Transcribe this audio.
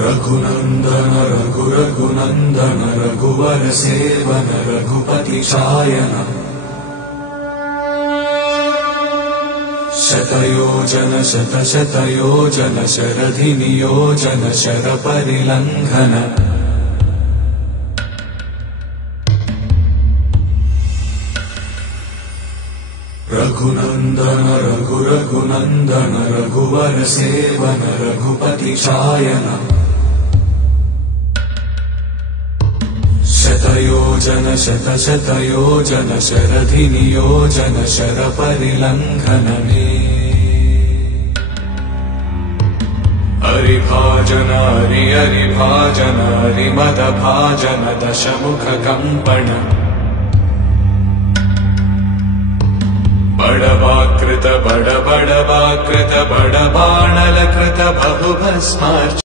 रघुनंदन रघुनंदन रघुवर सेवन रघुपति शायन शतयोजन शतशतयोजन शरधि नियोजन शर परिलंघन रघुनंदन रघुनंदन रघुवर सेवन रघुपति शायन शतयोजन शतशतयोजन शरधि नियोजन शर परिलंघन हरिभाजन हरिभाजन हरिमद भाजन दशमुख कंपन बड़वाकृत बड़वाकृत बड़बाणलकृत बहुभस्मार्च